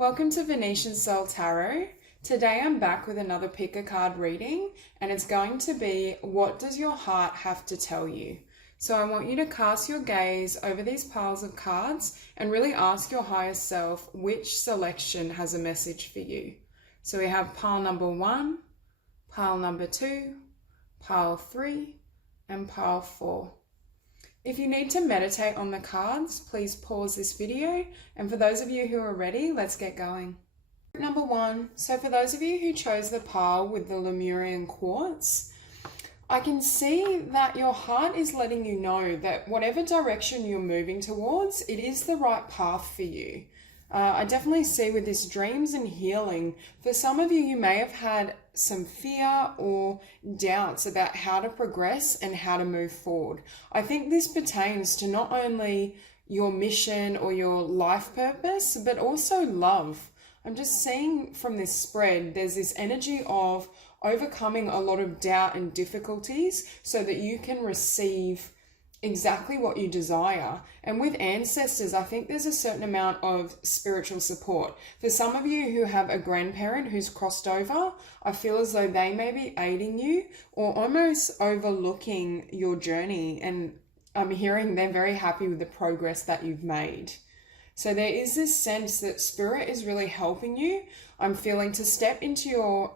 Welcome to Venusian Soul Tarot. Today I'm back with another pick a card reading, and it's going to be, what does your heart have to tell you? So I want you to cast your gaze over these piles of cards and really ask your higher self which selection has a message for you. So we have pile number 1, pile number 2, pile 3, and pile 4. If you need to meditate on the cards, please pause this video. And for those of you who are ready, let's get going. Number 1. So for those of you who chose the pile with the Lemurian Quartz, I can see that your heart is letting you know that whatever direction you're moving towards, it is the right path for you. I definitely see with this dreams and healing, for some of you, you may have had some fear or doubts about how to progress and how to move forward. I think this pertains to not only your mission or your life purpose, but also love. I'm just seeing from this spread, there's this energy of overcoming a lot of doubt and difficulties so that you can receive exactly what you desire. And with ancestors, I think there's a certain amount of spiritual support. For some of you who have a grandparent who's crossed over, I feel as though they may be aiding you or almost overlooking your journey. And I'm hearing they're very happy with the progress that you've made. So there is this sense that spirit is really helping you. I'm feeling to step into your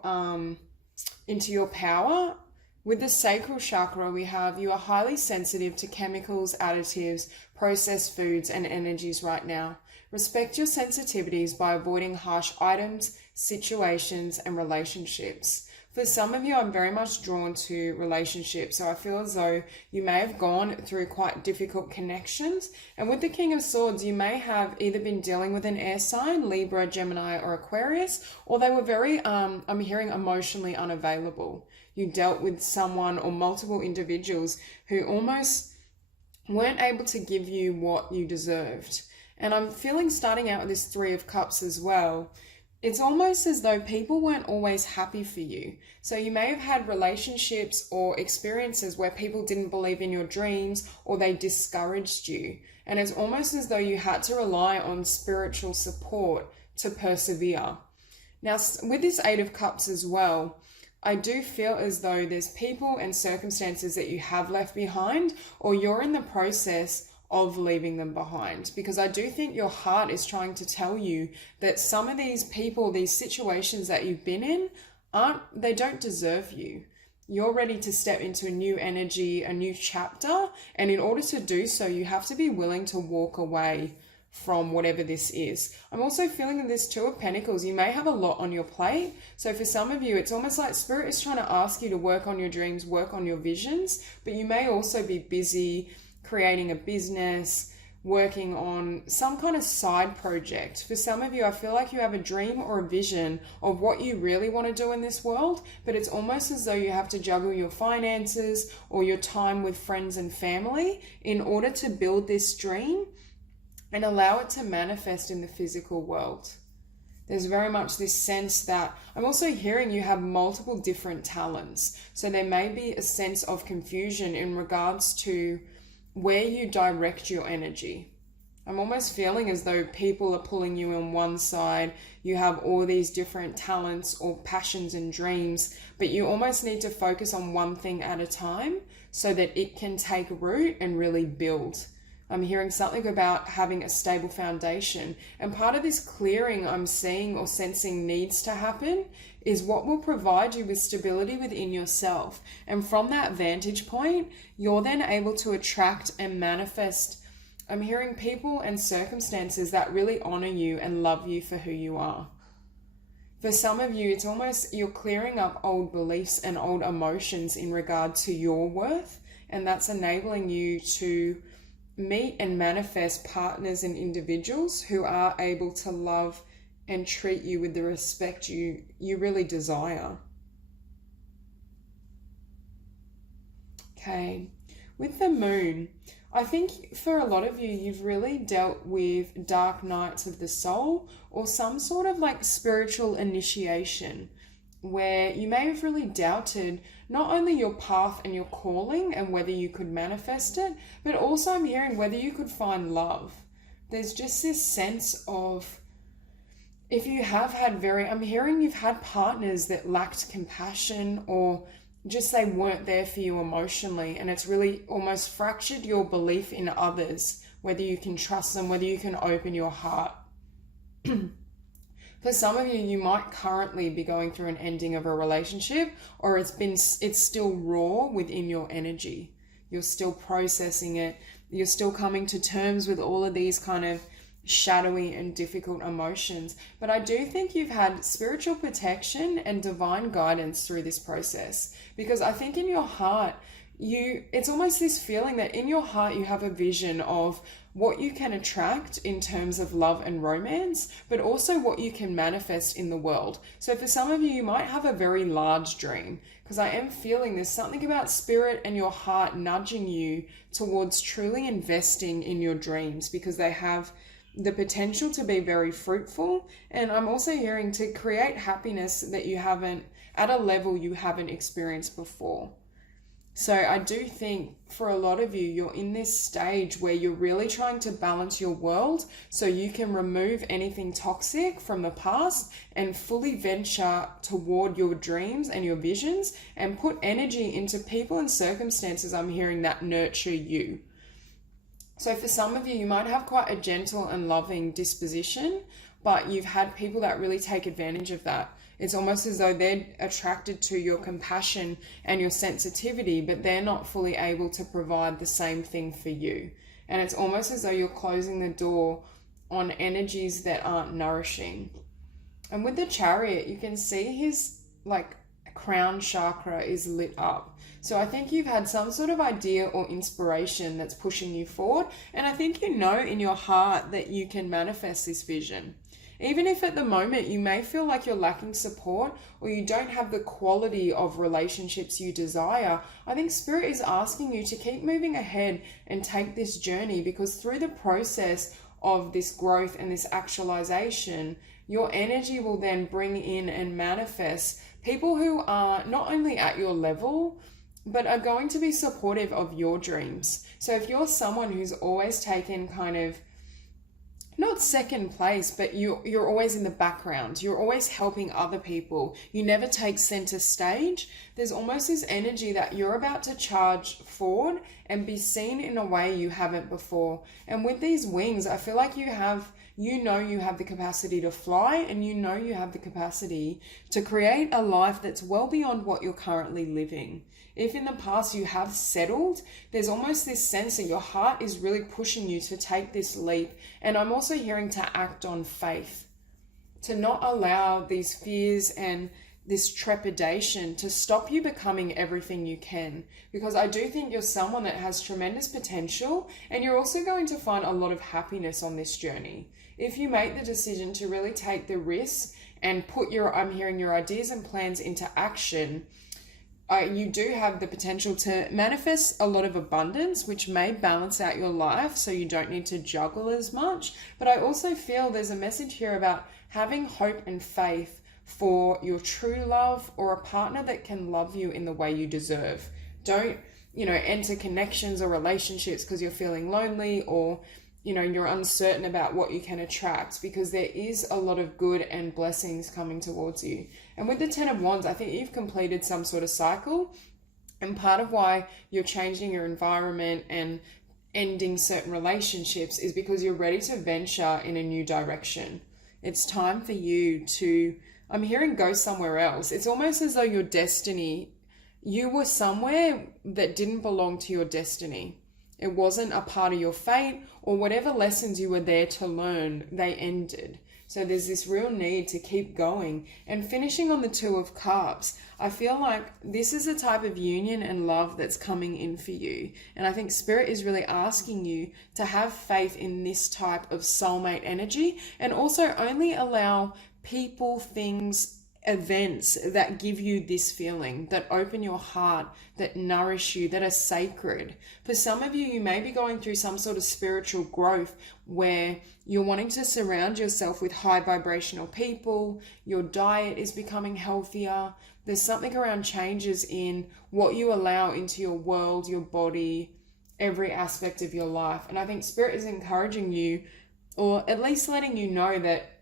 power. With the sacral chakra, we have you are highly sensitive to chemicals, additives, processed foods, and energies right now. Respect your sensitivities by avoiding harsh items, situations, and relationships. For some of you, I'm very much drawn to relationships, so I feel as though you may have gone through quite difficult connections. And with the King of Swords, you may have either been dealing with an air sign, Libra, Gemini, or Aquarius, or they were very, I'm hearing, emotionally unavailable. You dealt with someone or multiple individuals who almost weren't able to give you what you deserved. And I'm feeling, starting out with this 3 of Cups as well, it's almost as though people weren't always happy for you. So you may have had relationships or experiences where people didn't believe in your dreams or they discouraged you. And it's almost as though you had to rely on spiritual support to persevere. Now, with this 8 of Cups as well, I do feel as though there's people and circumstances that you have left behind, or you're in the process of leaving them behind, because I do think your heart is trying to tell you that some of these people, these situations that you've been in, they don't deserve you. You're ready to step into a new energy, a new chapter, and in order to do so, you have to be willing to walk away from whatever this is. I'm also feeling in this 2 of Pentacles, you may have a lot on your plate. So for some of you, it's almost like Spirit is trying to ask you to work on your dreams, work on your visions, but you may also be busy creating a business, working on some kind of side project. For some of you, I feel like you have a dream or a vision of what you really want to do in this world, but it's almost as though you have to juggle your finances or your time with friends and family in order to build this dream and allow it to manifest in the physical world. There's very much this sense that I'm also hearing you have multiple different talents. So there may be a sense of confusion in regards to where you direct your energy. I'm almost feeling as though people are pulling you on one side. You have all these different talents or passions and dreams, but you almost need to focus on one thing at a time so that it can take root and really build. I'm hearing something about having a stable foundation. And part of this clearing I'm seeing or sensing needs to happen is what will provide you with stability within yourself. And from that vantage point, you're then able to attract and manifest. I'm hearing people and circumstances that really honor you and love you for who you are. For some of you, it's almost you're clearing up old beliefs and old emotions in regard to your worth. And that's enabling you to meet and manifest partners and individuals who are able to love and treat you with the respect you really desire. Okay, with the moon, I think for a lot of you, you've really dealt with dark nights of the soul or some sort of like spiritual initiation where you may have really doubted not only your path and your calling and whether you could manifest it, but also I'm hearing whether you could find love. There's just this sense of if you have had I'm hearing you've had partners that lacked compassion, or just they weren't there for you emotionally, and it's really almost fractured your belief in others, whether you can trust them, whether you can open your heart. For some of you, you might currently be going through an ending of a relationship, or it's still raw within your energy. You're still processing it. You're still coming to terms with all of these kind of shadowy and difficult emotions. But I do think you've had spiritual protection and divine guidance through this process, because I think in your heart, it's almost this feeling that in your heart you have a vision of what you can attract in terms of love and romance, but also what you can manifest in the world. So for some of you, you might have a very large dream, because I am feeling there's something about spirit and your heart nudging you towards truly investing in your dreams, because they have the potential to be very fruitful. And I'm also hearing to create happiness that you haven't, at a level you haven't experienced before. So I do think for a lot of you, you're in this stage where you're really trying to balance your world so you can remove anything toxic from the past and fully venture toward your dreams and your visions, and put energy into people and circumstances, I'm hearing, that nurture you. So for some of you, you might have quite a gentle and loving disposition, but you've had people that really take advantage of that. It's almost as though they're attracted to your compassion and your sensitivity, but they're not fully able to provide the same thing for you. And it's almost as though you're closing the door on energies that aren't nourishing. And with the Chariot, you can see his crown chakra is lit up. So I think you've had some sort of idea or inspiration that's pushing you forward. And I think you know in your heart that you can manifest this vision. Even if at the moment you may feel like you're lacking support, or you don't have the quality of relationships you desire, I think Spirit is asking you to keep moving ahead and take this journey, because through the process of this growth and this actualization, your energy will then bring in and manifest people who are not only at your level, but are going to be supportive of your dreams. So if you're someone who's always taken kind of, not second place, but you're always in the background. You're always helping other people. You never take center stage. There's almost this energy that you're about to charge forward and be seen in a way you haven't before. And with these wings, I feel like you have the capacity to fly, and you have the capacity to create a life that's well beyond what you're currently living. If in the past you have settled, there's almost this sense that your heart is really pushing you to take this leap. And I'm also hearing to act on faith, to not allow these fears and this trepidation to stop you becoming everything you can. Because I do think you're someone that has tremendous potential, and you're also going to find a lot of happiness on this journey. If you make the decision to really take the risk and put your ideas and plans into action, you do have the potential to manifest a lot of abundance, which may balance out your life so you don't need to juggle as much. But I also feel there's a message here about having hope and faith for your true love, or a partner that can love you in the way you deserve. Don't, enter connections or relationships because you're feeling lonely, or you're uncertain about what you can attract, because there is a lot of good and blessings coming towards you. And with the 10 of Wands, I think you've completed some sort of cycle, and part of why you're changing your environment and ending certain relationships is because you're ready to venture in a new direction. It's time for you to, I'm hearing, go somewhere else. It's almost as though your destiny, you were somewhere that didn't belong to your destiny. It wasn't a part of your fate, or whatever lessons you were there to learn, they ended. So there's this real need to keep going. And finishing on the 2 of Cups, I feel like this is a type of union and love that's coming in for you. And I think Spirit is really asking you to have faith in this type of soulmate energy, and also only allow people, things, events that give you this feeling, that open your heart, that nourish you, that are sacred. For some of you, you may be going through some sort of spiritual growth where you're wanting to surround yourself with high vibrational people. Your diet is becoming healthier. There's something around changes in what you allow into your world, your body, every aspect of your life. And I think Spirit is encouraging you, or at least letting you know that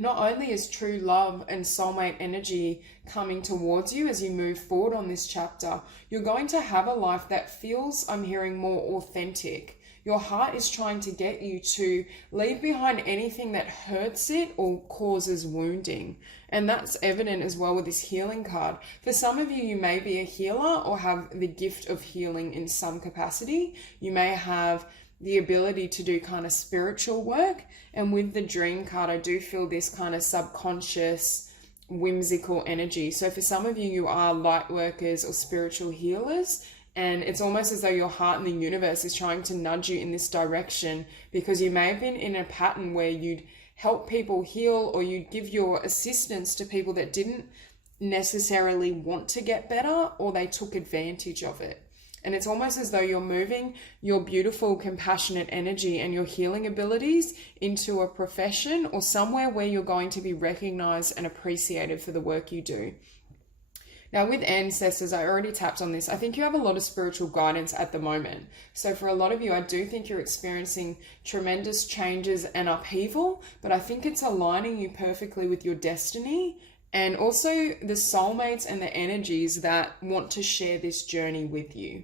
not only is true love and soulmate energy coming towards you as you move forward on this chapter, you're going to have a life that feels, I'm hearing, more authentic. Your heart is trying to get you to leave behind anything that hurts it or causes wounding. And that's evident as well with this healing card. For some of you, you may be a healer or have the gift of healing in some capacity. You may have the ability to do kind of spiritual work. And with the dream card, I do feel this kind of subconscious, whimsical energy. So for some of you, you are light workers or spiritual healers. And it's almost as though your heart and the universe is trying to nudge you in this direction, because you may have been in a pattern where you'd help people heal, or you'd give your assistance to people that didn't necessarily want to get better, or they took advantage of it. And it's almost as though you're moving your beautiful, compassionate energy and your healing abilities into a profession or somewhere where you're going to be recognized and appreciated for the work you do. Now, with ancestors, I already tapped on this. I think you have a lot of spiritual guidance at the moment. So for a lot of you, I do think you're experiencing tremendous changes and upheaval, but I think it's aligning you perfectly with your destiny, and also the soulmates and the energies that want to share this journey with you.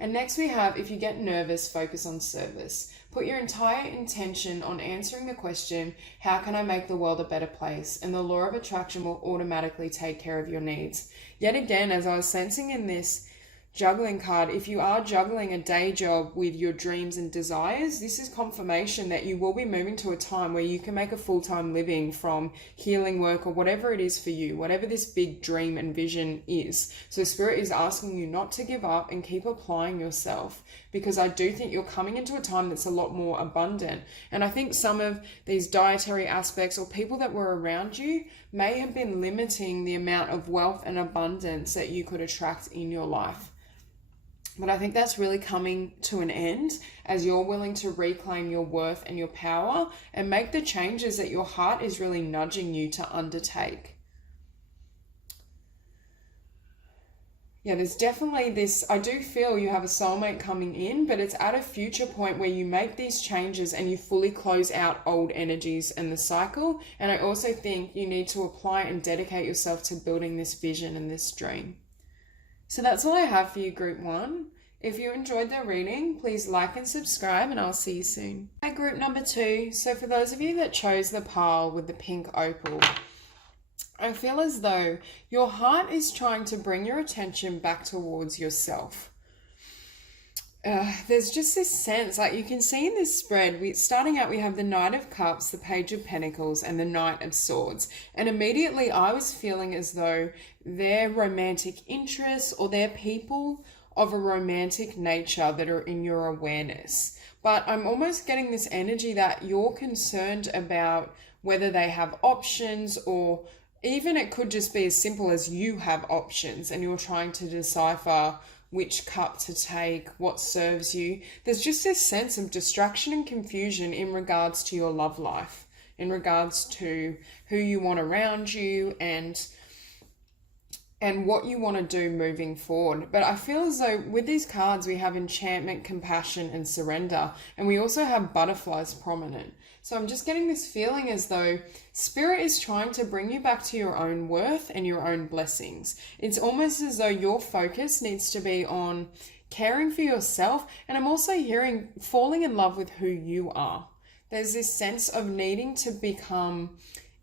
And next we have, if you get nervous, focus on service. Put your entire intention on answering the question, how can I make the world a better place? And the law of attraction will automatically take care of your needs. Yet again, as I was sensing in this juggling card, if you are juggling a day job with your dreams and desires, this is confirmation that you will be moving to a time where you can make a full-time living from healing work or whatever it is for you, whatever this big dream and vision is. So Spirit is asking you not to give up and keep applying yourself, because I do think you're coming into a time that's a lot more abundant. And I think some of these dietary aspects or people that were around you may have been limiting the amount of wealth and abundance that you could attract in your life. But I think that's really coming to an end as you're willing to reclaim your worth and your power and make the changes that your heart is really nudging you to undertake. Yeah, there's definitely this, I do feel you have a soulmate coming in, but it's at a future point where you make these changes and you fully close out old energies and the cycle. And I also think you need to apply and dedicate yourself to building this vision and this dream. So that's all I have for you, Group 1. If you enjoyed the reading, please like and subscribe, and I'll see you soon. Hi, Group number 2. So for those of you that chose the pile with the pink opal, I feel as though your heart is trying to bring your attention back towards yourself. There's just this sense, like you can see in this spread, starting out we have the Knight of Cups, the Page of Pentacles, and the Knight of Swords. And immediately I was feeling as though their romantic interests or their people of a romantic nature that are in your awareness. But I'm almost getting this energy that you're concerned about whether they have options, or even it could just be as simple as you have options and you're trying to decipher which cup to take, what serves you. There's just this sense of distraction and confusion in regards to your love life, in regards to who you want around you and what you want to do moving forward. But I feel as though with these cards, we have enchantment, compassion, and surrender. And we also have butterflies prominent. So I'm just getting this feeling as though Spirit is trying to bring you back to your own worth and your own blessings. It's almost as though your focus needs to be on caring for yourself. And I'm also hearing falling in love with who you are. There's this sense of needing to become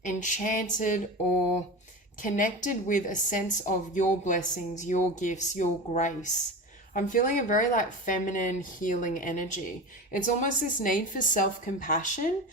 enchanted or connected with a sense of your blessings, your gifts, your grace. I'm feeling a very like feminine healing energy. It's almost this need for self-compassion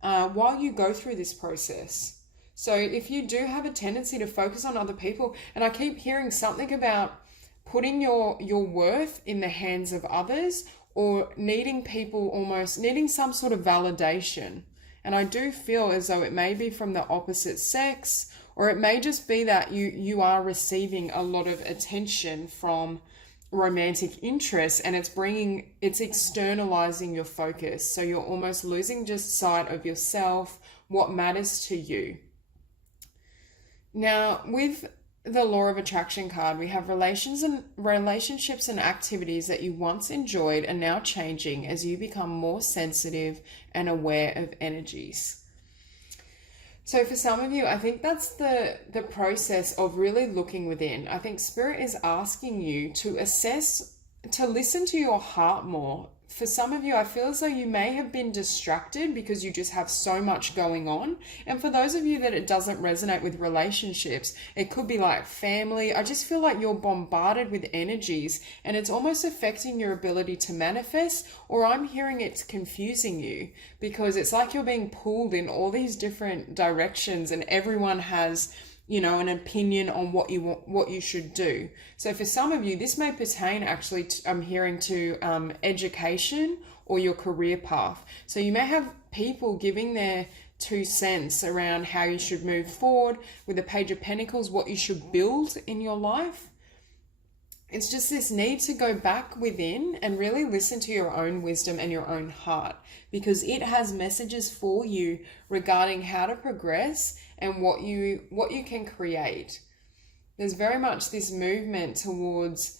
while you go through this process. So if you do have a tendency to focus on other people, and I keep hearing something about putting your worth in the hands of others, or needing people, almost needing some sort of validation. And I do feel as though it may be from the opposite sex, or it may just be that you are receiving a lot of attention from romantic interests, and it's externalizing your focus. So you're almost losing just sight of yourself, what matters to you. Now, with the Law of Attraction card, we have relationships and activities that you once enjoyed are now changing as you become more sensitive and aware of energies. So for some of you, I think that's the process of really looking within. I think Spirit is asking you to assess, to listen to your heart more. For some of you, I feel as though you may have been distracted because you just have so much going on. And for those of you that it doesn't resonate with relationships, it could be like family. I just feel like you're bombarded with energies and it's almost affecting your ability to manifest, or I'm hearing it's confusing you because it's like you're being pulled in all these different directions and everyone has, you know, an opinion on what you want, what you should do. So for some of you, this may pertain actually to, I'm hearing to education or your career path. So you may have people giving their 2 cents around how you should move forward with the Page of Pentacles, what you should build in your life. It's just this need to go back within and really listen to your own wisdom and your own heart, because it has messages for you regarding how to progress and what you can create. There's very much this movement towards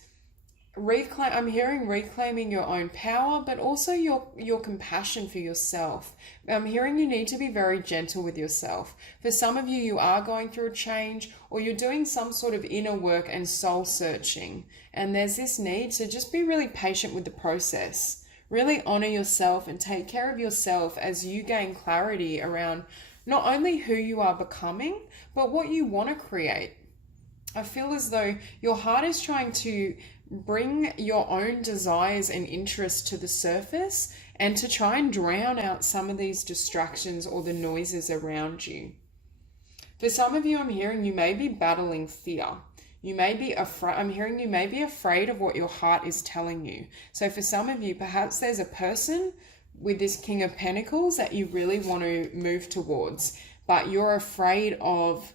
I'm hearing reclaiming your own power, but also your compassion for yourself. I'm hearing you need to be very gentle with yourself. For some of you, you are going through a change or you're doing some sort of inner work and soul searching. And there's this need to just be really patient with the process. Really honor yourself and take care of yourself as you gain clarity around not only who you are becoming, but what you want to create. I feel as though your heart is trying to bring your own desires and interests to the surface and to try and drown out some of these distractions or the noises around you. For some of you, I'm hearing you may be battling fear. You may be afraid. I'm hearing you may be afraid of what your heart is telling you. So for some of you, perhaps there's a person with this King of Pentacles that you really want to move towards, but you're afraid of,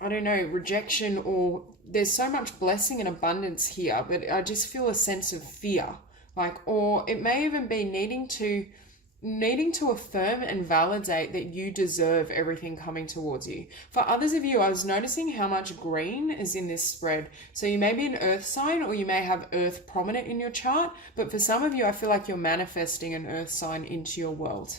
I don't know, rejection, or there's so much blessing and abundance here, but I just feel a sense of fear. Or it may even be needing to affirm and validate that you deserve everything coming towards you. For others of you, I was noticing how much green is in this spread. So you may be an earth sign or you may have earth prominent in your chart, but for some of you, I feel like you're manifesting an earth sign into your world.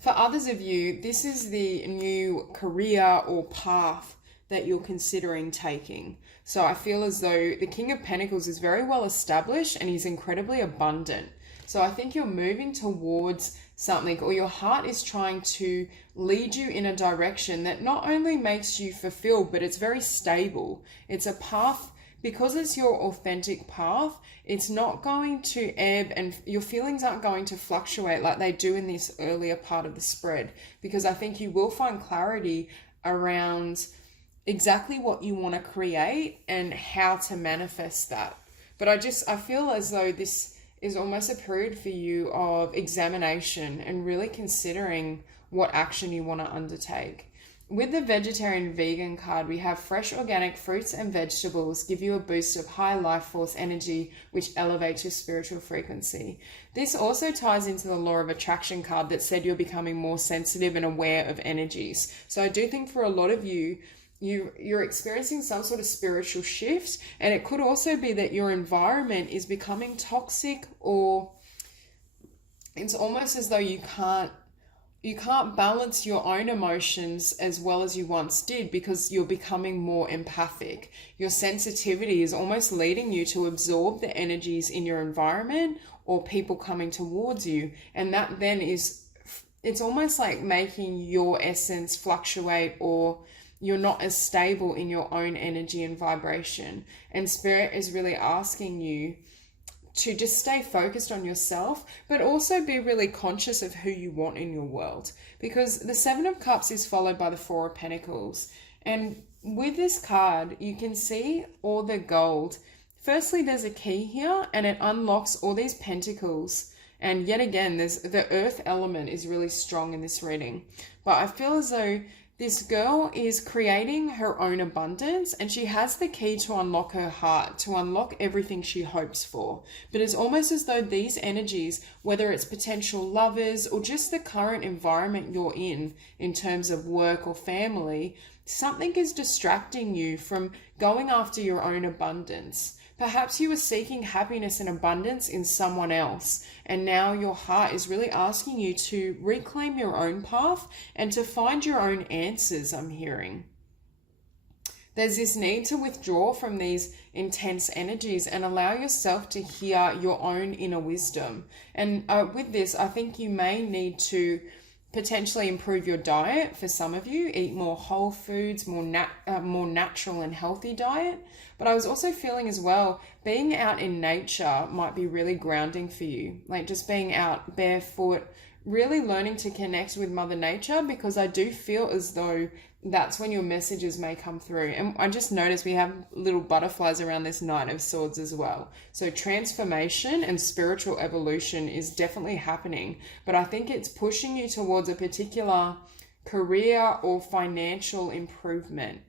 For others of you, this is the new career or path that you're considering taking. So I feel as though the King of Pentacles is very well established and he's incredibly abundant. So I think you're moving towards something, or your heart is trying to lead you in a direction that not only makes you fulfilled, but it's very stable. It's a path, because it's your authentic path, it's not going to ebb and your feelings aren't going to fluctuate like they do in this earlier part of the spread, because I think you will find clarity around exactly what you want to create and how to manifest that. But I feel as though this is almost a period for you of examination and really considering what action you want to undertake. With the vegetarian vegan card, we have fresh organic fruits and vegetables give you a boost of high life force energy, which elevates your spiritual frequency. This also ties into the law of attraction card that said you're becoming more sensitive and aware of energies. So I do think for a lot of you, you're experiencing some sort of spiritual shift, and it could also be that your environment is becoming toxic, or it's almost as though you can't balance your own emotions as well as you once did because you're becoming more empathic. Your sensitivity is almost leading you to absorb the energies in your environment or people coming towards you, and that then it's almost like making your essence fluctuate, or you're not as stable in your own energy and vibration. And Spirit is really asking you to just stay focused on yourself, but also be really conscious of who you want in your world. Because the Seven of Cups is followed by the Four of Pentacles. And with this card, you can see all the gold. Firstly, there's a key here and it unlocks all these pentacles. And yet again, the earth element is really strong in this reading. But I feel as though this girl is creating her own abundance, and she has the key to unlock her heart, to unlock everything she hopes for. But it's almost as though these energies, whether it's potential lovers or just the current environment you're in terms of work or family, something is distracting you from going after your own abundance. Perhaps you were seeking happiness and abundance in someone else, and now your heart is really asking you to reclaim your own path and to find your own answers, I'm hearing. There's this need to withdraw from these intense energies and allow yourself to hear your own inner wisdom. And with this, I think you may need to potentially improve your diet. For some of you, eat more whole foods, more natural and healthy diet. But I was also feeling as well, being out in nature might be really grounding for you. Like just being out barefoot, really learning to connect with Mother Nature, because I do feel as though that's when your messages may come through. And I just noticed we have little butterflies around this Knight of Swords as well. So transformation and spiritual evolution is definitely happening, but I think it's pushing you towards a particular career or financial improvement.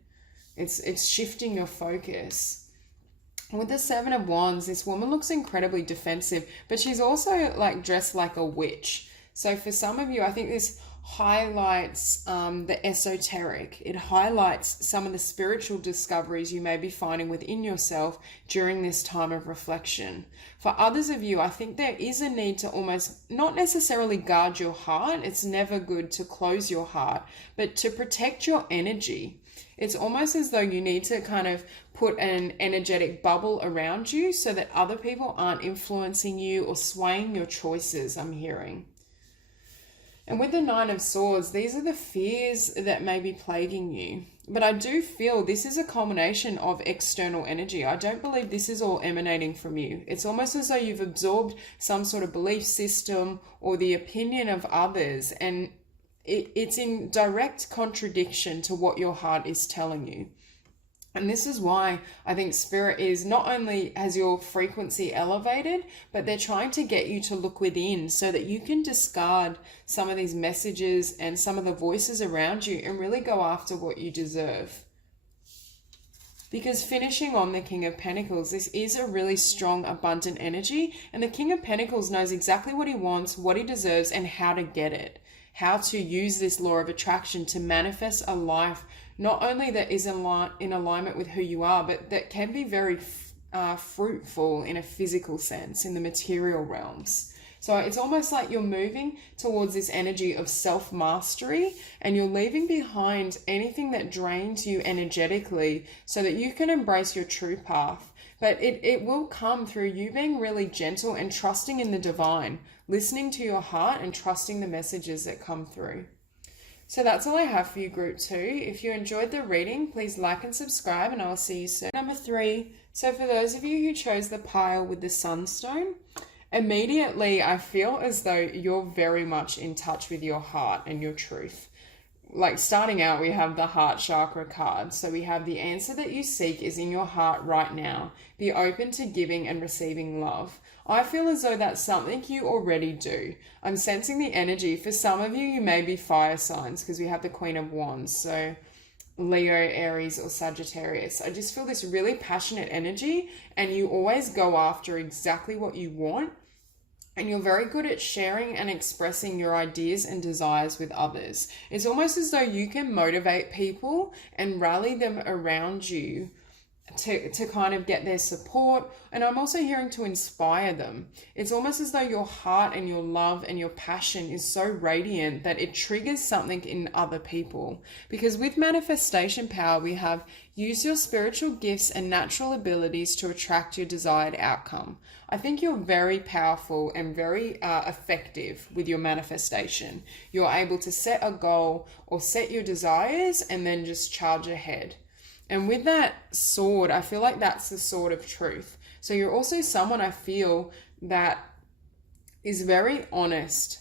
It's shifting your focus. With the Seven of Wands, this woman looks incredibly defensive, but she's also like dressed like a witch. So for some of you, I think this highlights the esoteric. It highlights some of the spiritual discoveries you may be finding within yourself during this time of reflection. For others of you, I think there is a need to almost not necessarily guard your heart. It's never good to close your heart, but to protect your energy. It's almost as though you need to kind of put an energetic bubble around you so that other people aren't influencing you or swaying your choices, I'm hearing. And with the Nine of Swords, these are the fears that may be plaguing you. But I do feel this is a culmination of external energy. I don't believe this is all emanating from you. It's almost as though you've absorbed some sort of belief system or the opinion of others, and it's in direct contradiction to what your heart is telling you. And this is why I think Spirit is not only has your frequency elevated, but they're trying to get you to look within so that you can discard some of these messages and some of the voices around you and really go after what you deserve. Because finishing on the King of Pentacles, this is a really strong, abundant energy. And the King of Pentacles knows exactly what he wants, what he deserves, and how to get it. How to use this law of attraction to manifest a life not only that is in alignment with who you are, but that can be very fruitful in a physical sense, in the material realms. So it's almost like you're moving towards this energy of self-mastery, and you're leaving behind anything that drains you energetically so that you can embrace your true path. But it will come through you being really gentle and trusting in the divine, listening to your heart and trusting the messages that come through. So that's all I have for you, Group 2. If you enjoyed the reading, please like and subscribe, and I will see you soon. Number 3. So for those of you who chose the pile with the Sunstone, immediately I feel as though you're very much in touch with your heart and your truth. Like starting out, we have the heart chakra card. So we have the answer that you seek is in your heart right now. Be open to giving and receiving love. I feel as though that's something you already do. I'm sensing the energy. For some of you, you may be fire signs because we have the Queen of Wands. So Leo, Aries, or Sagittarius. I just feel this really passionate energy, and you always go after exactly what you want. And you're very good at sharing and expressing your ideas and desires with others. It's almost as though you can motivate people and rally them around you to kind of get their support. And I'm also hearing to inspire them. It's almost as though your heart and your love and your passion is so radiant that it triggers something in other people. Because with manifestation power, we have use your spiritual gifts and natural abilities to attract your desired outcome. I think you're very powerful and very effective with your manifestation. You're able to set a goal or set your desires and then just charge ahead. And with that sword, I feel like that's the sword of truth. So you're also someone I feel that is very honest,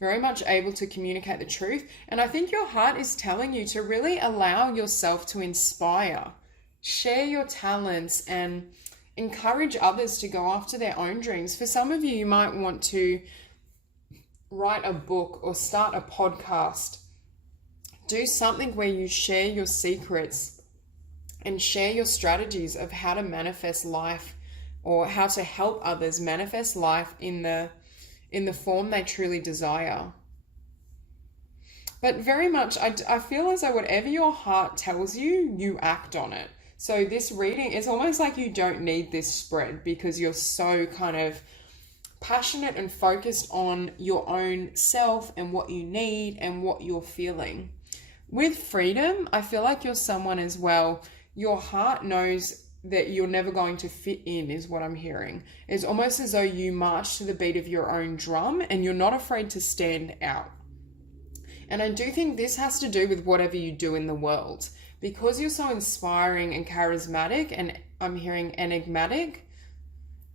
very much able to communicate the truth. And I think your heart is telling you to really allow yourself to inspire, share your talents, and encourage others to go after their own dreams. For some of you, you might want to write a book or start a podcast. Do something where you share your secrets and share your strategies of how to manifest life, or how to help others manifest life in the form they truly desire. But very much, I feel as though whatever your heart tells you, you act on it. So this reading, it's almost like you don't need this spread because you're so kind of passionate and focused on your own self and what you need and what you're feeling. With freedom, I feel like you're someone as well, your heart knows that you're never going to fit in, is what I'm hearing. It's almost as though you march to the beat of your own drum and you're not afraid to stand out. And I do think this has to do with whatever you do in the world. Because you're so inspiring and charismatic, and I'm hearing enigmatic,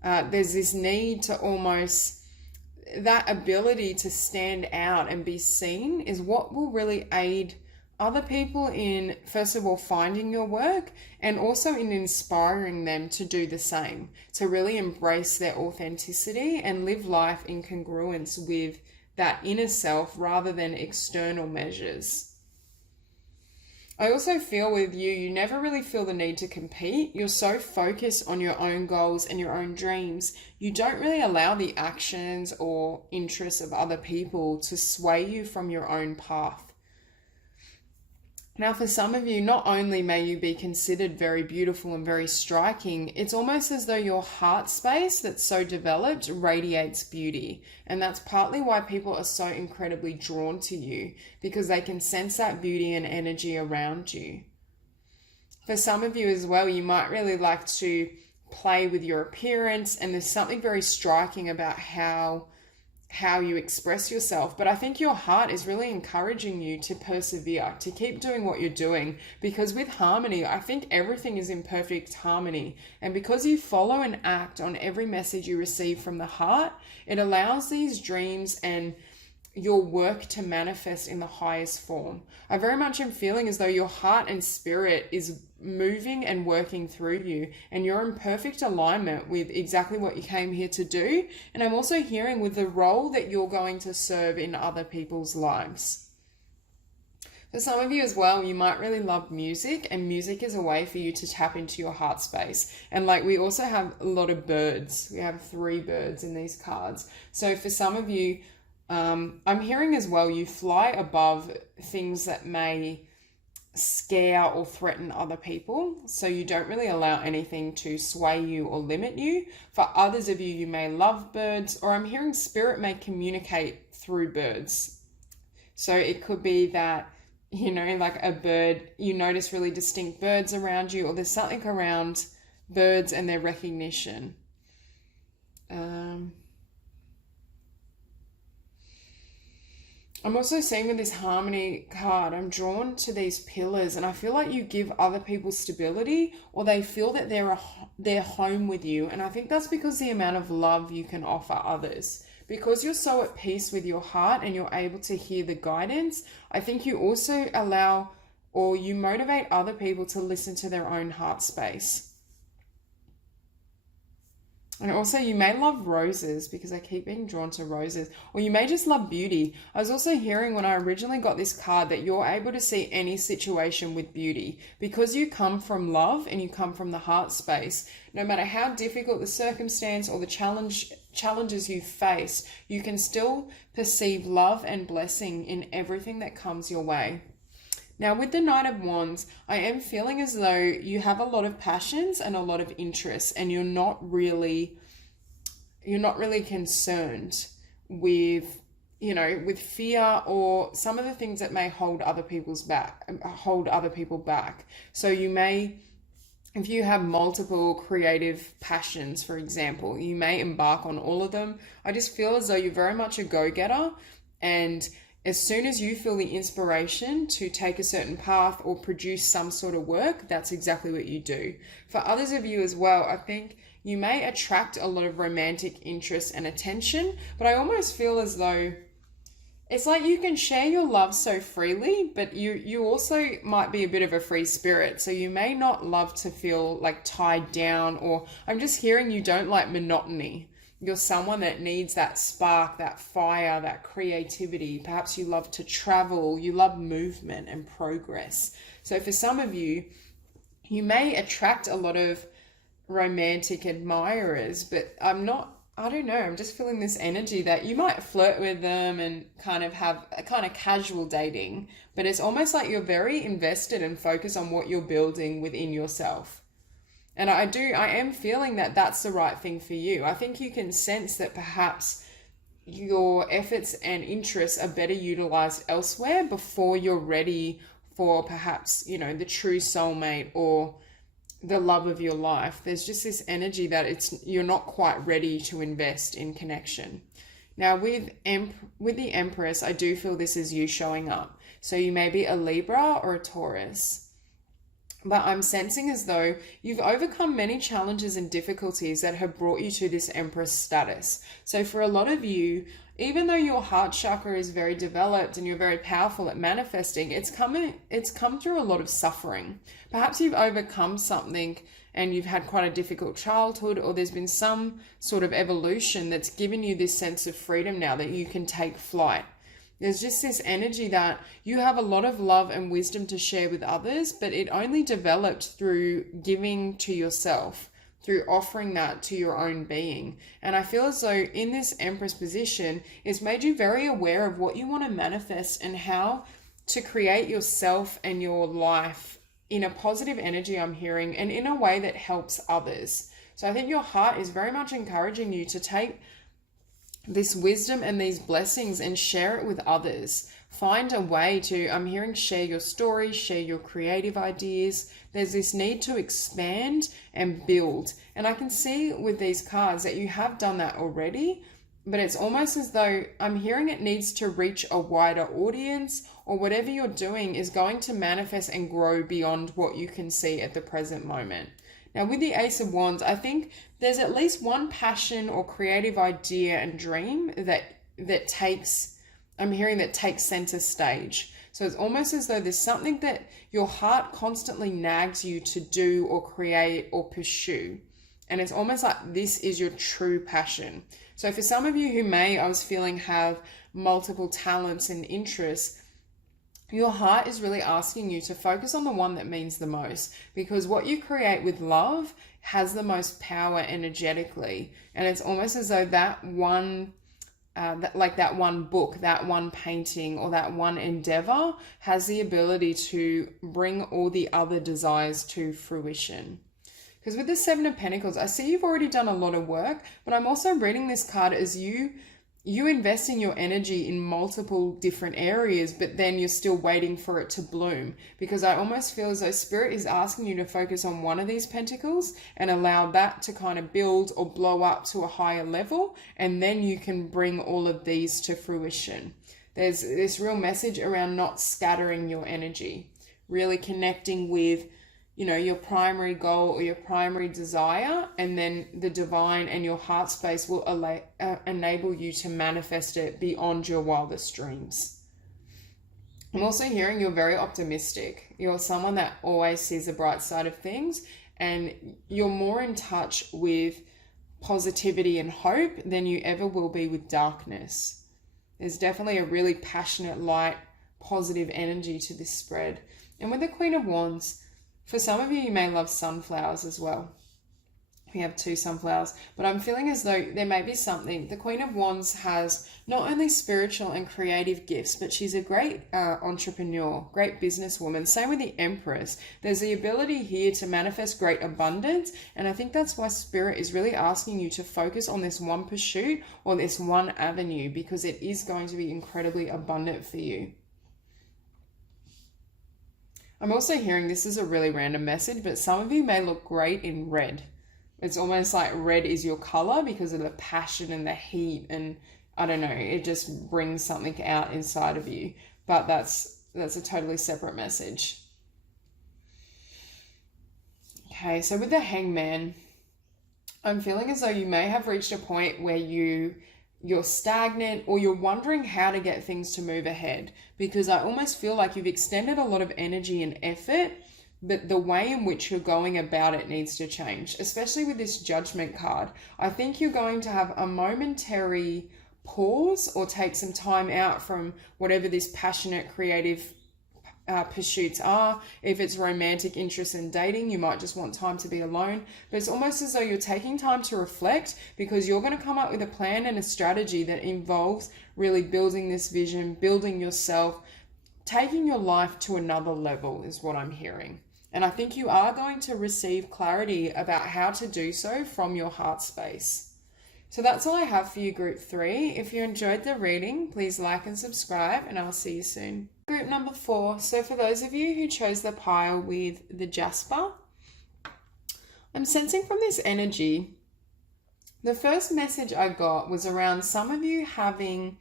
there's this need to almost, that ability to stand out and be seen is what will really aid other people in, first of all, finding your work, and also in inspiring them to do the same, to really embrace their authenticity and live life in congruence with that inner self rather than external measures. I also feel with you, you never really feel the need to compete. You're so focused on your own goals and your own dreams. You don't really allow the actions or interests of other people to sway you from your own path. Now, for some of you, not only may you be considered very beautiful and very striking, it's almost as though your heart space that's so developed radiates beauty. And that's partly why people are so incredibly drawn to you, because they can sense that beauty and energy around you. For some of you as well, you might really like to play with your appearance, and there's something very striking about how you express yourself. But I think your heart is really encouraging you to persevere, to keep doing what you're doing, because with harmony, I think everything is in perfect harmony. And because you follow and act on every message you receive from the heart, it allows these dreams and your work to manifest in the highest form. I very much am feeling as though your heart and spirit is moving and working through you, and you're in perfect alignment with exactly what you came here to do. And I'm also hearing with the role that you're going to serve in other people's lives. For some of you as well, you might really love music, and music is a way for you to tap into your heart space. And like, we also have a lot of birds. We have 3 birds in these cards. So for some of you, I'm hearing as well, you fly above things that may scare or threaten other people. So you don't really allow anything to sway you or limit you. For others of you, you may love birds, or I'm hearing spirit may communicate through birds. So it could be that, you know, like a bird, you notice really distinct birds around you, or there's something around birds and their recognition. I'm also seeing with this harmony card, I'm drawn to these pillars, and I feel like you give other people stability, or they feel that they're home with you. And I think that's because the amount of love you can offer others. Because you're so at peace with your heart and you're able to hear the guidance, I think you also allow, or you motivate other people to listen to their own heart space. And also, you may love roses, because I keep being drawn to roses. Or you may just love beauty. I was also hearing when I originally got this card that you're able to see any situation with beauty. Because you come from love and you come from the heart space, no matter how difficult the circumstance or the challenges you face, you can still perceive love and blessing in everything that comes your way. Now, with the Knight of Wands, I am feeling as though you have a lot of passions and a lot of interests, and you're not really concerned with, you know, with fear or some of the things that may hold other people back. So you may, if you have multiple creative passions, for example, you may embark on all of them. I just feel as though you're very much a go-getter, and as soon as you feel the inspiration to take a certain path or produce some sort of work, that's exactly what you do. For others of you as well, I think you may attract a lot of romantic interest and attention, but I almost feel as though it's like you can share your love so freely, but you also might be a bit of a free spirit. So you may not love to feel like tied down, or I'm just hearing you don't like monotony. You're someone that needs that spark, that fire, that creativity. Perhaps you love to travel, you love movement and progress. So for some of you, you may attract a lot of romantic admirers, but I'm not I don't know, I'm just feeling this energy that you might flirt with them and kind of have a kind of casual dating, but it's almost like you're very invested and focused on what you're building within yourself. And I am feeling that that's the right thing for you. I think you can sense that perhaps your efforts and interests are better utilized elsewhere before you're ready for perhaps, the true soulmate or the love of your life. There's just this energy that you're not quite ready to invest in connection. Now with the Empress, I do feel this is you showing up. So you may be a Libra or a Taurus. But I'm sensing as though you've overcome many challenges and difficulties that have brought you to this Empress status. So for a lot of you, even though your heart chakra is very developed and you're very powerful at manifesting, it's come through a lot of suffering. Perhaps you've overcome something and you've had quite a difficult childhood, or there's been some sort of evolution that's given you this sense of freedom now that you can take flight. There's just this energy that you have a lot of love and wisdom to share with others, but it only developed through giving to yourself, through offering that to your own being. And I feel as though in this Empress position, it's made you very aware of what you want to manifest and how to create yourself and your life in a positive energy, I'm hearing, and in a way that helps others. So I think your heart is very much encouraging you to take this wisdom and these blessings and share it with others. Find a way to, I'm hearing, share your story, share your creative ideas. There's this need to expand and build. And I can see with these cards that you have done that already, but it's almost as though I'm hearing it needs to reach a wider audience, or whatever you're doing is going to manifest and grow beyond what you can see at the present moment. Now with the Ace of Wands, I think there's at least one passion or creative idea and dream that takes center stage. So it's almost as though there's something that your heart constantly nags you to do or create or pursue. And it's almost like this is your true passion. So for some of you who I was feeling have multiple talents and interests, your heart is really asking you to focus on the one that means the most, because what you create with love has the most power energetically. And it's almost as though that one book, that one painting, or that one endeavor has the ability to bring all the other desires to fruition. Because with the Seven of Pentacles, I see you've already done a lot of work, but I'm also reading this card as you investing your energy in multiple different areas, but then you're still waiting for it to bloom. Because I almost feel as though Spirit is asking you to focus on one of these pentacles and allow that to kind of build or blow up to a higher level, and then you can bring all of these to fruition. There's this real message around not scattering your energy, really connecting with your primary goal or your primary desire, and then the divine and your heart space will enable you to manifest it beyond your wildest dreams. I'm also hearing you're very optimistic. You're someone that always sees the bright side of things, and you're more in touch with positivity and hope than you ever will be with darkness. There's definitely a really passionate, light, positive energy to this spread. And with the Queen of Wands, for some of you, you may love sunflowers as well. We have two sunflowers, but I'm feeling as though there may be something. The Queen of Wands has not only spiritual and creative gifts, but she's a great entrepreneur, great businesswoman. Same with the Empress. There's the ability here to manifest great abundance, and I think that's why Spirit is really asking you to focus on this one pursuit or this one avenue, because it is going to be incredibly abundant for you. I'm also hearing, this is a really random message, but some of you may look great in red. It's almost like red is your color because of the passion and the heat, and I don't know, it just brings something out inside of you. But that's a totally separate message. Okay, so with the Hangman, I'm feeling as though you may have reached a point where you're stagnant, or you're wondering how to get things to move ahead, because I almost feel like you've extended a lot of energy and effort, but the way in which you're going about it needs to change, especially with this Judgment card. I think you're going to have a momentary pause or take some time out from whatever this passionate, creative pursuits are. If it's romantic interest in dating, you might just want time to be alone. But it's almost as though you're taking time to reflect, because you're going to come up with a plan and a strategy that involves really building this vision, building yourself, taking your life to another level is what I'm hearing. And I think you are going to receive clarity about how to do so from your heart space. So that's all I have for you, Group 3. If you enjoyed the reading, please like and subscribe, and I'll see you soon. Group number 4. So for those of you who chose the pile with the Jasper, I'm sensing from this energy, the first message I got was around some of you having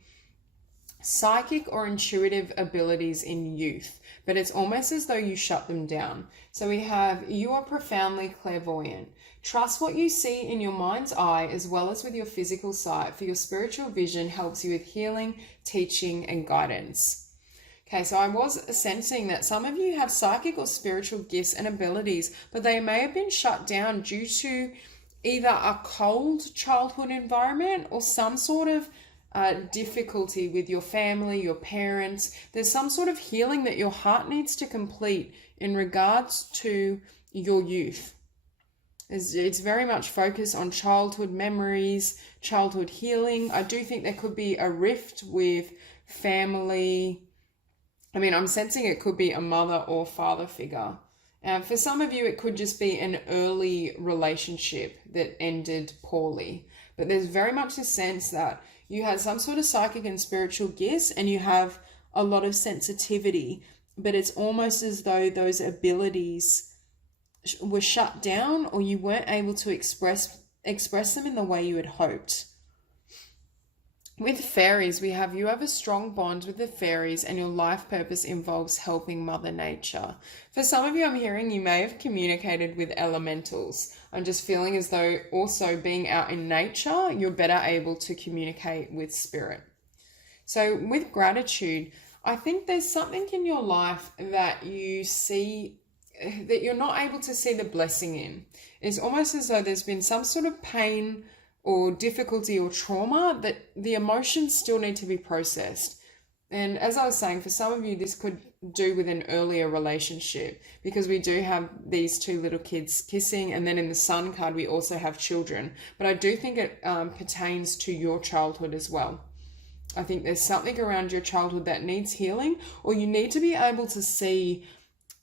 psychic or intuitive abilities in youth, but it's almost as though you shut them down. So we have, you are profoundly clairvoyant. Trust what you see in your mind's eye as well as with your physical sight, for your spiritual vision helps you with healing, teaching, and guidance. Okay, so I was sensing that some of you have psychic or spiritual gifts and abilities, but they may have been shut down due to either a cold childhood environment or some sort of difficulty with your family, your parents. There's some sort of healing that your heart needs to complete in regards to your youth. It's very much focused on childhood memories, childhood healing. I do think there could be a rift with family. I mean, I'm sensing it could be a mother or father figure. And for some of you, it could just be an early relationship that ended poorly. But there's very much a sense that you had some sort of psychic and spiritual gifts and you have a lot of sensitivity, but it's almost as though those abilities were shut down or you weren't able to express them in the way you had hoped. With fairies, we have, you have a strong bond with the fairies and your life purpose involves helping Mother Nature. For some of you, I'm hearing you may have communicated with elementals. I'm just feeling as though also being out in nature, you're better able to communicate with spirit. So with gratitude, I think there's something in your life that you see that you're not able to see the blessing in. It's almost as though there's been some sort of pain or difficulty or trauma that the emotions still need to be processed. And as I was saying, for some of you, this could do with an earlier relationship, because we do have these two little kids kissing, and then in the Sun card, we also have children. But I do think it pertains to your childhood as well. I think there's something around your childhood that needs healing, or you need to be able to see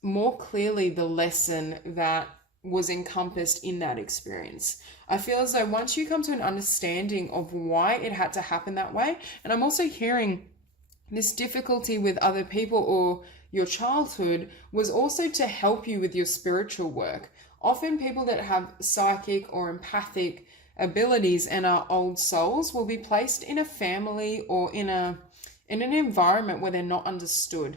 more clearly the lesson that was encompassed in that experience. I feel as though once you come to an understanding of why it had to happen that way, and I'm also hearing this difficulty with other people or your childhood was also to help you with your spiritual work. Often people that have psychic or empathic abilities and are old souls will be placed in a family or in an environment where they're not understood,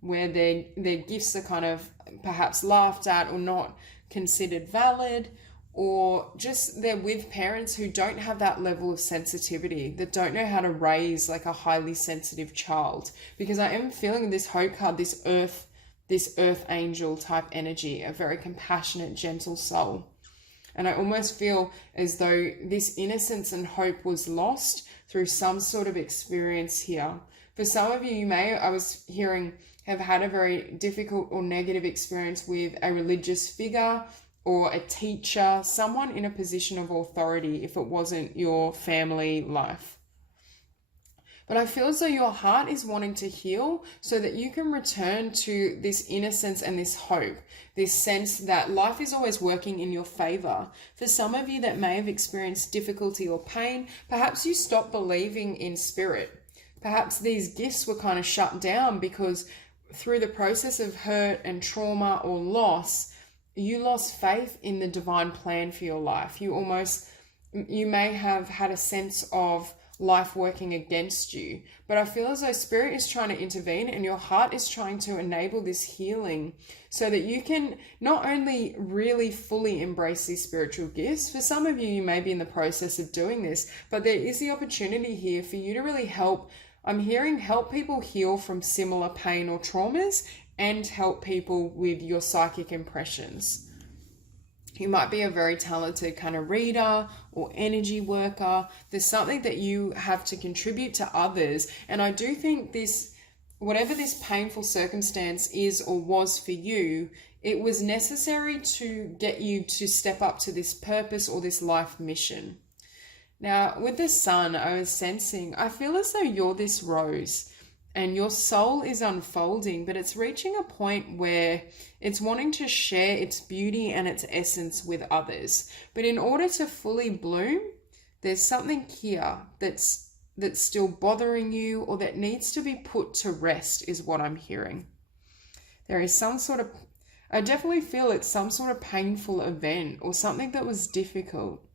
where their gifts are kind of perhaps laughed at or not considered valid, or just they're with parents who don't have that level of sensitivity, that don't know how to raise like a highly sensitive child. Because I am feeling this hope card, this earth angel type energy, a very compassionate, gentle soul. And I almost feel as though this innocence and hope was lost through some sort of experience here. For some of you, I was hearing, have had a very difficult or negative experience with a religious figure or a teacher, someone in a position of authority if it wasn't your family life. But I feel as though your heart is wanting to heal so that you can return to this innocence and this hope, this sense that life is always working in your favor. For some of you that may have experienced difficulty or pain, perhaps you stopped believing in spirit. Perhaps these gifts were kind of shut down because through the process of hurt and trauma or loss, you lost faith in the divine plan for your life. You may have had a sense of life working against you, but I feel as though spirit is trying to intervene and your heart is trying to enable this healing so that you can not only really fully embrace these spiritual gifts. For some of you, you may be in the process of doing this, but there is the opportunity here for you to really help. I'm hearing help people heal from similar pain or traumas and help people with your psychic impressions. You might be a very talented kind of reader or energy worker. There's something that you have to contribute to others. And I do think this whatever this painful circumstance is or was for you, it was necessary to get you to step up to this purpose or this life mission. Now, with the sun, I was sensing, I feel as though you're this rose and your soul is unfolding, but it's reaching a point where it's wanting to share its beauty and its essence with others. But in order to fully bloom, there's something here that's still bothering you or that needs to be put to rest, is what I'm hearing. There is some sort of, I definitely feel it's some sort of painful event or something that was difficult.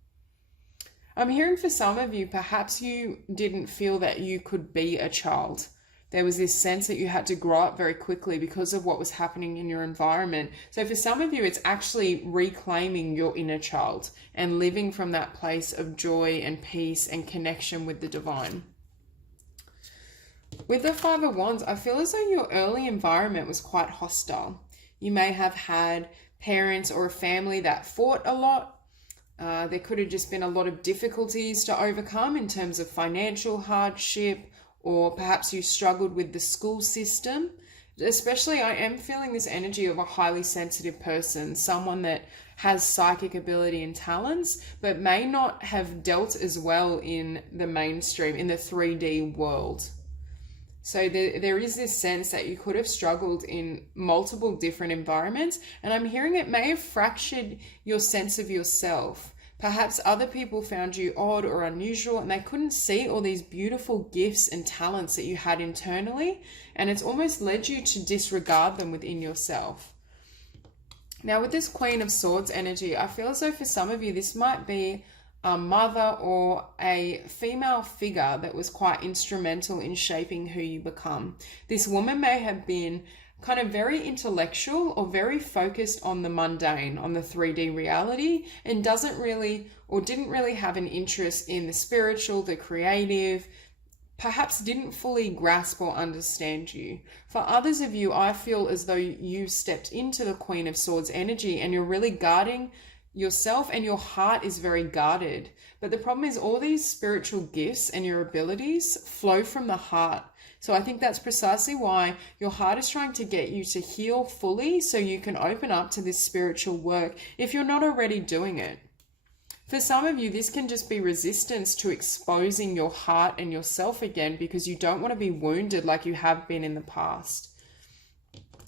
I'm hearing for some of you, perhaps you didn't feel that you could be a child. There was this sense that you had to grow up very quickly because of what was happening in your environment. So for some of you, it's actually reclaiming your inner child and living from that place of joy and peace and connection with the divine. With the Five of Wands, I feel as though your early environment was quite hostile. You may have had parents or a family that fought a lot. There could have just been a lot of difficulties to overcome in terms of financial hardship, or perhaps you struggled with the school system. Especially, I am feeling this energy of a highly sensitive person, someone that has psychic ability and talents, but may not have dealt as well in the mainstream, in the 3D world. So there is this sense that you could have struggled in multiple different environments, and I'm hearing it may have fractured your sense of yourself. Perhaps other people found you odd or unusual and they couldn't see all these beautiful gifts and talents that you had internally, and it's almost led you to disregard them within yourself. Now with this Queen of Swords energy, I feel as though for some of you this might be a mother or a female figure that was quite instrumental in shaping who you become. This woman may have been kind of very intellectual or very focused on the mundane, on the 3D reality, and didn't really have an interest in the spiritual, the creative, perhaps didn't fully grasp or understand you. For others of you, I feel as though you stepped into the Queen of Swords energy and you're really guarding yourself, and your heart is very guarded. But the problem is all these spiritual gifts and your abilities flow from the heart. So I think that's precisely why your heart is trying to get you to heal fully so you can open up to this spiritual work if you're not already doing it. For some of you, this can just be resistance to exposing your heart and yourself again because you don't want to be wounded like you have been in the past.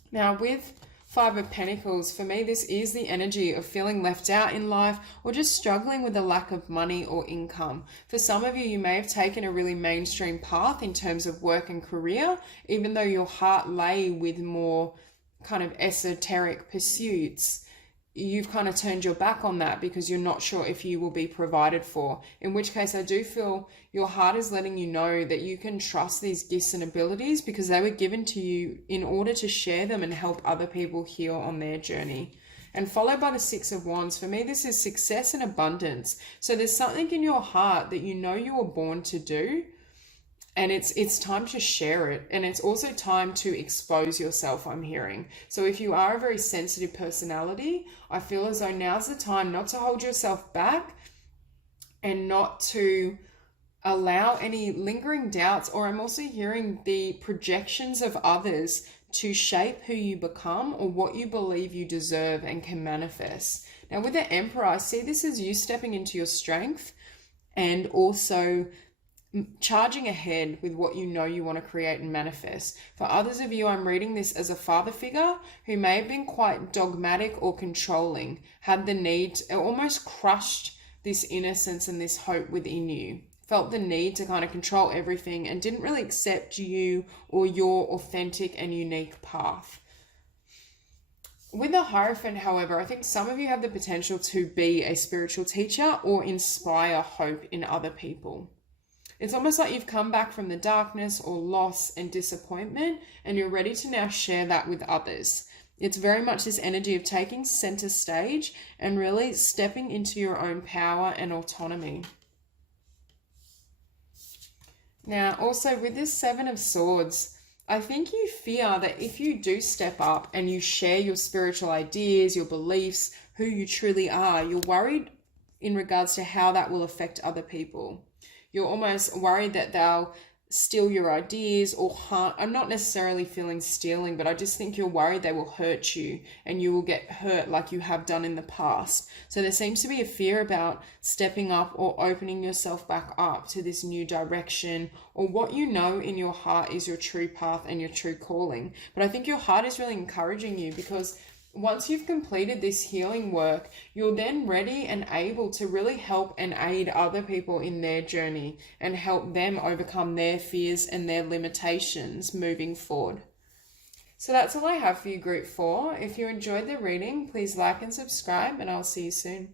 Now with Five of Pentacles, for me, this is the energy of feeling left out in life or just struggling with a lack of money or income. For some of you, you may have taken a really mainstream path in terms of work and career, even though your heart lay with more kind of esoteric pursuits. You've kind of turned your back on that because you're not sure if you will be provided for. In which case, I do feel your heart is letting you know that you can trust these gifts and abilities because they were given to you in order to share them and help other people heal on their journey. And followed by the Six of Wands, for me, this is success and abundance. So there's something in your heart that you know you were born to do, and it's time to share it. And it's also time to expose yourself, I'm hearing. So if you are a very sensitive personality, I feel as though now's the time not to hold yourself back and not to allow any lingering doubts, or I'm also hearing the projections of others to shape who you become or what you believe you deserve and can manifest. Now with the Emperor, I see this as you stepping into your strength and also charging ahead with what you know you want to create and manifest. For others of you, I'm reading this as a father figure who may have been quite dogmatic or controlling, had the need, almost crushed this innocence and this hope within you, felt the need to kind of control everything and didn't really accept you or your authentic and unique path. With the Hierophant, however, I think some of you have the potential to be a spiritual teacher or inspire hope in other people. It's almost like you've come back from the darkness or loss and disappointment, and you're ready to now share that with others. It's very much this energy of taking center stage and really stepping into your own power and autonomy. Now, also with this Seven of Swords, I think you fear that if you do step up and you share your spiritual ideas, your beliefs, who you truly are, you're worried in regards to how that will affect other people. You're almost worried that they'll steal your ideas or harm. I'm not necessarily feeling stealing, but I just think you're worried they will hurt you and you will get hurt like you have done in the past. So there seems to be a fear about stepping up or opening yourself back up to this new direction, or what you know in your heart is your true path and your true calling. But I think your heart is really encouraging you, because once you've completed this healing work, you're then ready and able to really help and aid other people in their journey and help them overcome their fears and their limitations moving forward. So that's all I have for you, Group 4. If you enjoyed the reading, please like and subscribe, and I'll see you soon.